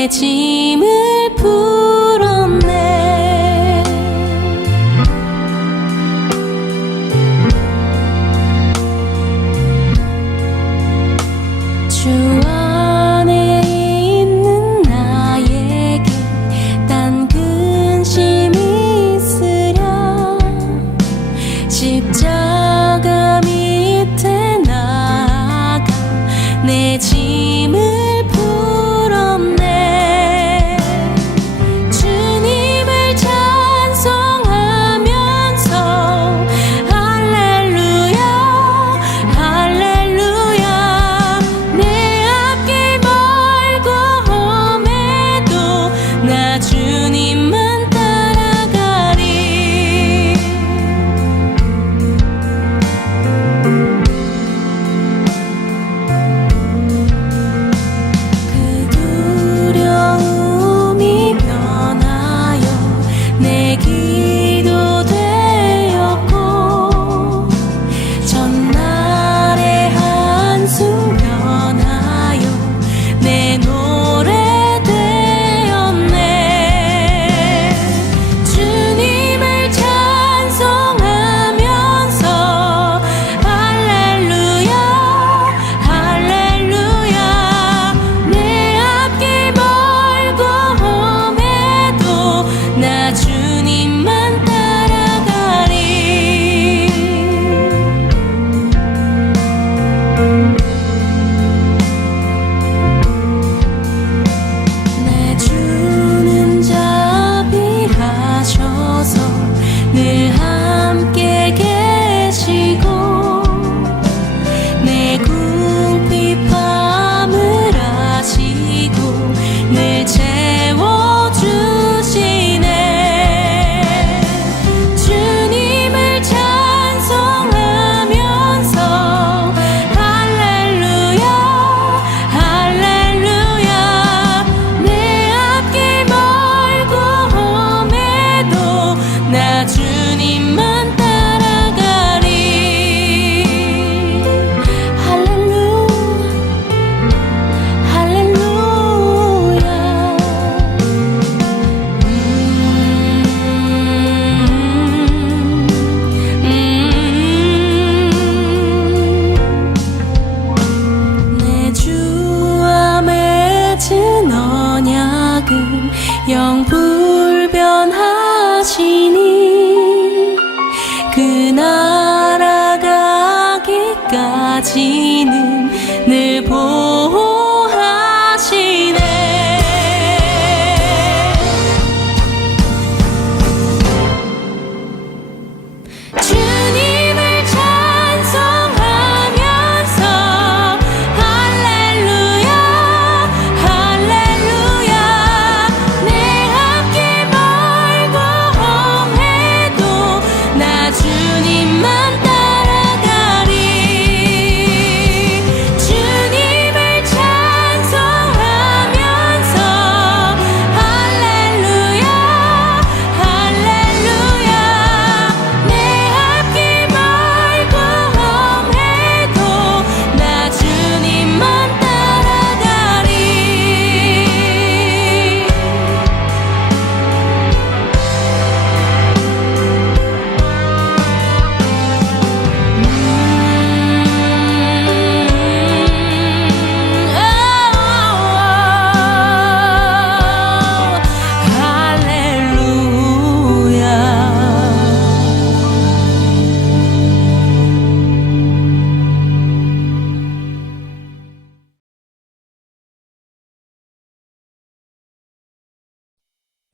내 짐을 풀었네. 주 안에 있는 나에게 딴 근심이 있으랴. 십자가 밑에 나아가 내 짐을 풀었네. 주님을 찬송하면서 할렐루야 할렐루야. 내 앞길 멀고 험해도 나 주님만 따라가리. 그 두려움이 변하여 내 기도 되었고, 전날의 한숨 변하여 내 노래 되었네. 주님을 찬송하면서 할렐루야 할렐루야. 내 앞길 멀고 험해도 나 주님만 따라가리. 내 주는 자비하셔서 늘 함께 계시고, 내 궁핍함을 아시고 늘 채워주시네. 주님을 찬송하면서 할렐루야 할렐루야. 내 앞길 멀고 험해도 나 주님만 따라가리. 할렐루야 할렐루야. 내 주와 맺은 언약은 영불변하시니, 그 나라 가기까지는 늘 보호하시네. 주님을 찬송하면서 할렐루야 할렐루야. 내 앞길 멀고 험해도 나 주님만 따라가리. 주님을 찬송하면서 할렐루야 할렐루야. 내 앞길 멀고 험해도 나 주님만 따라가리.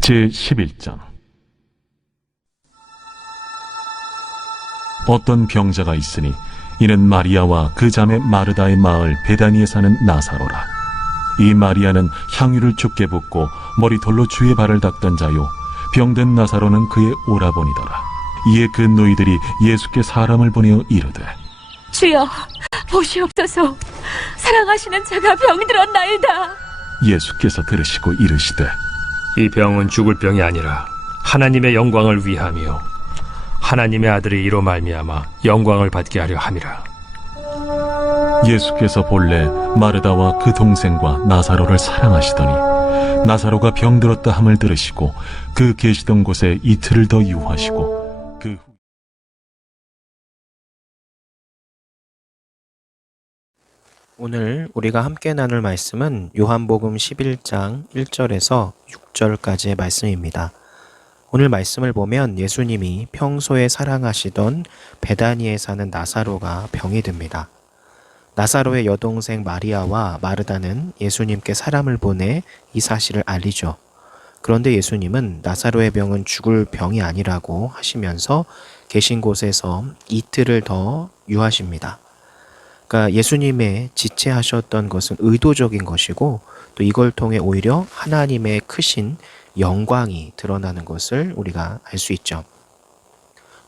제11장. 어떤 병자가 있으니 이는 마리아와 그 자매 마르다의 마을 베다니에 사는 나사로라. 이 마리아는 향유를 죽게 붓고 머리돌로 주의 발을 닦던 자요, 병든 나사로는 그의 오라버니더라. 이에 그 노이들이 예수께 사람을 보내어 이르되, 주여, 보시옵소서. 사랑하시는 자가 병들었나이다. 예수께서 들으시고 이르시되, 이 병은 죽을 병이 아니라 하나님의 영광을 위함이요 하나님의 아들이 이로 말미암아 영광을 받게 하려 함이라. 예수께서 본래 마르다와 그 동생과 나사로를 사랑하시더니 나사로가 병들었다 함을 들으시고 그 계시던 곳에 이틀을 더 유하시고 그 후 오늘 우리가 함께 나눌 말씀은 요한복음 11장 1절에서 6절까지의 말씀입니다. 오늘 말씀을 보면 예수님이 평소에 사랑하시던 베다니에 사는 나사로가 병이 듭니다. 나사로의 여동생 마리아와 마르다는 예수님께 사람을 보내 이 사실을 알리죠. 그런데 예수님은 나사로의 병은 죽을 병이 아니라고 하시면서 계신 곳에서 이틀을 더 유하십니다. 그러니까 예수님의 지체하셨던 것은 의도적인 것이고 또 이걸 통해 오히려 하나님의 크신 영광이 드러나는 것을 우리가 알 수 있죠.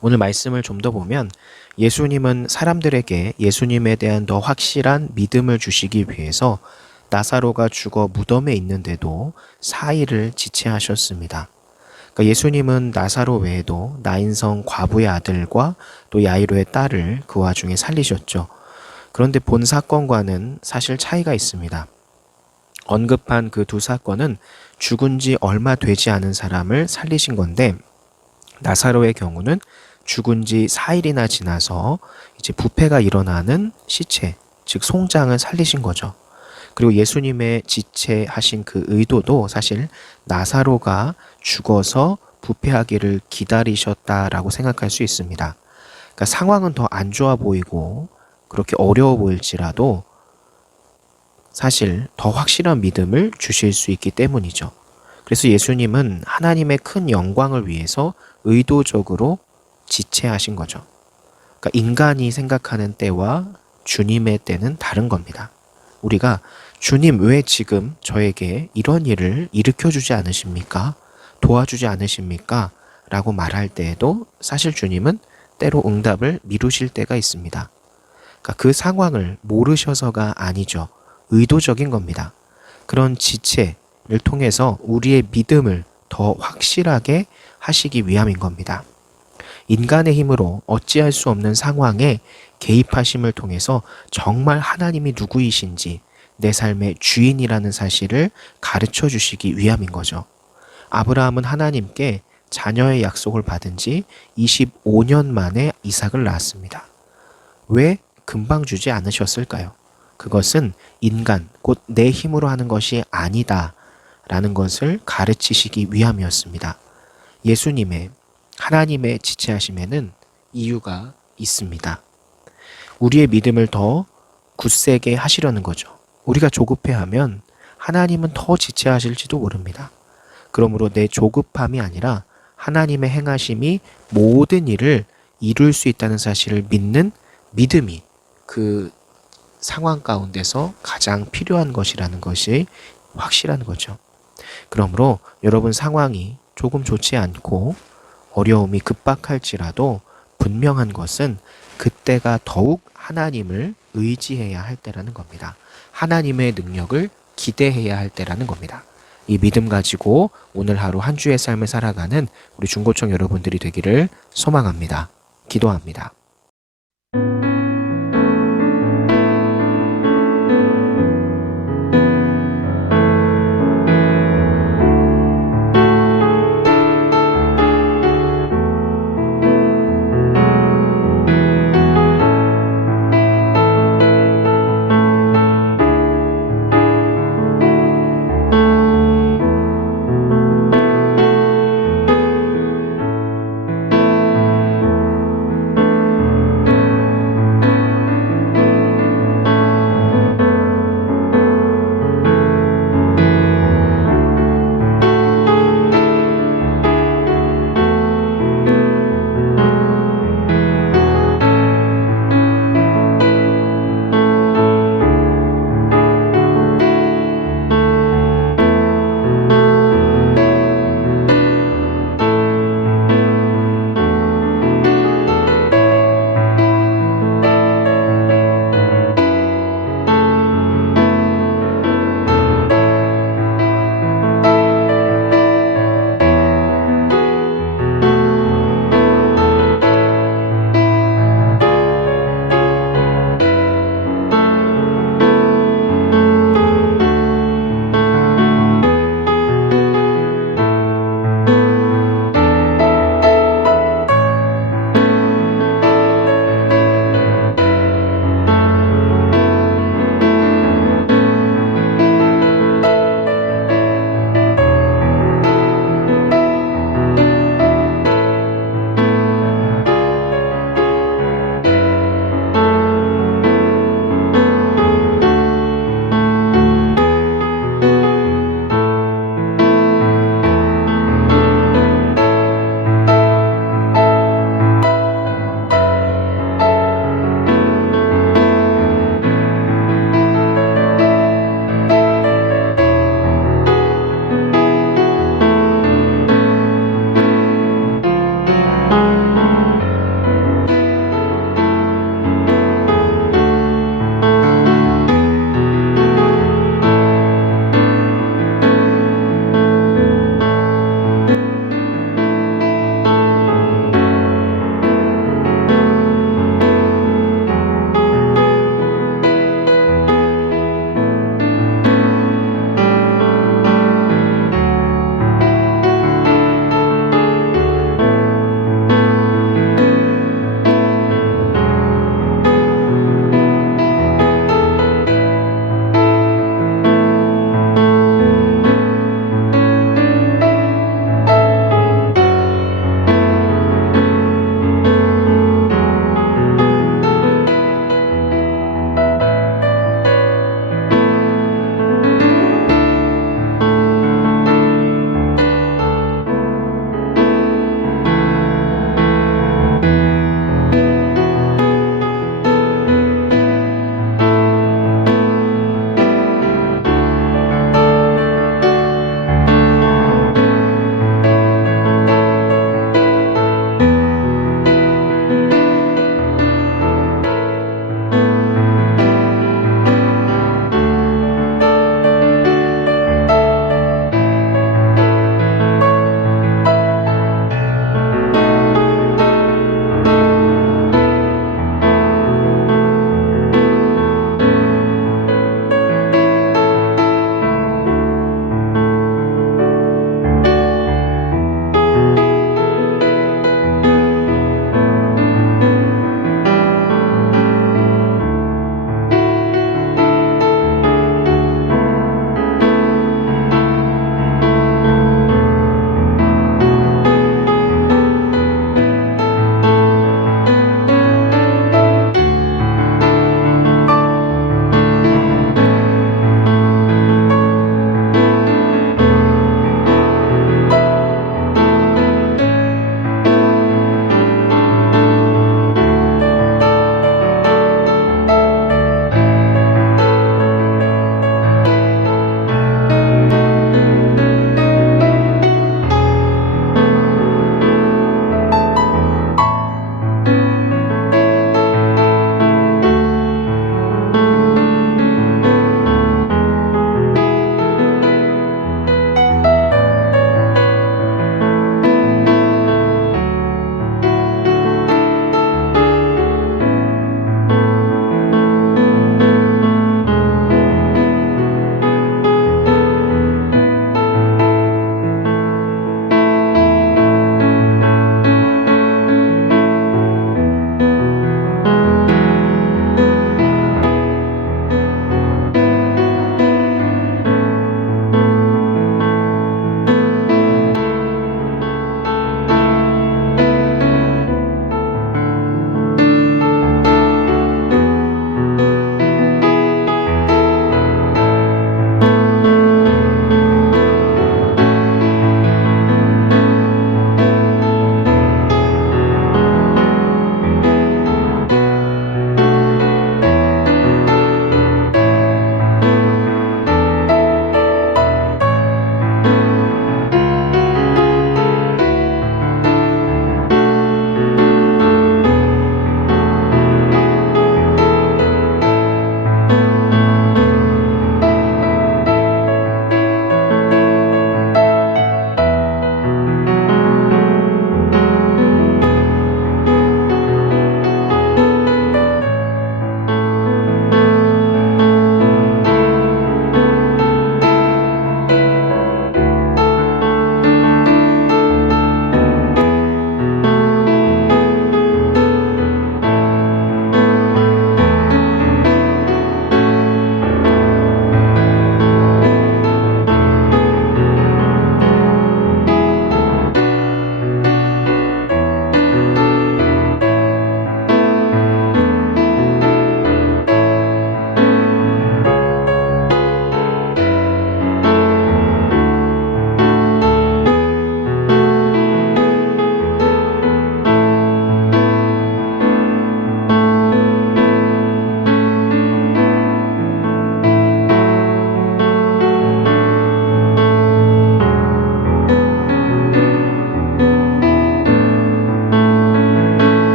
오늘 말씀을 좀 더 보면 예수님은 사람들에게 예수님에 대한 더 확실한 믿음을 주시기 위해서 나사로가 죽어 무덤에 있는데도 4일을 지체하셨습니다. 그러니까 예수님은 나사로 외에도 나인성 과부의 아들과 또 야이로의 딸을 그 와중에 살리셨죠. 그런데 본 사건과는 사실 차이가 있습니다. 언급한 그 두 사건은 죽은 지 얼마 되지 않은 사람을 살리신 건데 나사로의 경우는 죽은 지 4일이나 지나서 이제 부패가 일어나는 시체, 즉 송장을 살리신 거죠. 그리고 예수님의 지체하신 그 의도도 사실 나사로가 죽어서 부패하기를 기다리셨다라고 생각할 수 있습니다. 그러니까 상황은 더 안 좋아 보이고 그렇게 어려워 보일지라도 사실 더 확실한 믿음을 주실 수 있기 때문이죠. 그래서 예수님은 하나님의 큰 영광을 위해서 의도적으로 지체하신 거죠. 그러니까 인간이 생각하는 때와 주님의 때는 다른 겁니다. 우리가 주님 왜 지금 저에게 이런 일을 일으켜주지 않으십니까? 도와주지 않으십니까? 라고 말할 때에도 사실 주님은 때로 응답을 미루실 때가 있습니다. 그러니까 그 상황을 모르셔서가 아니죠. 의도적인 겁니다. 그런 지체를 통해서 우리의 믿음을 더 확실하게 하시기 위함인 겁니다. 인간의 힘으로 어찌할 수 없는 상황에 개입하심을 통해서 정말 하나님이 누구이신지 내 삶의 주인이라는 사실을 가르쳐 주시기 위함인 거죠. 아브라함은 하나님께 자녀의 약속을 받은 지 25년 만에 이삭을 낳았습니다. 왜 금방 주지 않으셨을까요? 그것은 인간, 곧 내 힘으로 하는 것이 아니다 라는 것을 가르치시기 위함이었습니다. 예수님의 하나님의 지체하심에는 이유가 있습니다. 우리의 믿음을 더 굳세게 하시려는 거죠. 우리가 조급해하면 하나님은 더 지체하실지도 모릅니다. 그러므로 내 조급함이 아니라 하나님의 행하심이 모든 일을 이룰 수 있다는 사실을 믿는 믿음이 그 상황 가운데서 가장 필요한 것이라는 것이 확실한 거죠. 그러므로 여러분 상황이 조금 좋지 않고 어려움이 급박할지라도 분명한 것은 그때가 더욱 하나님을 의지해야 할 때라는 겁니다. 하나님의 능력을 기대해야 할 때라는 겁니다. 이 믿음 가지고 오늘 하루 한 주의 삶을 살아가는 우리 중고청 여러분들이 되기를 소망합니다. 기도합니다.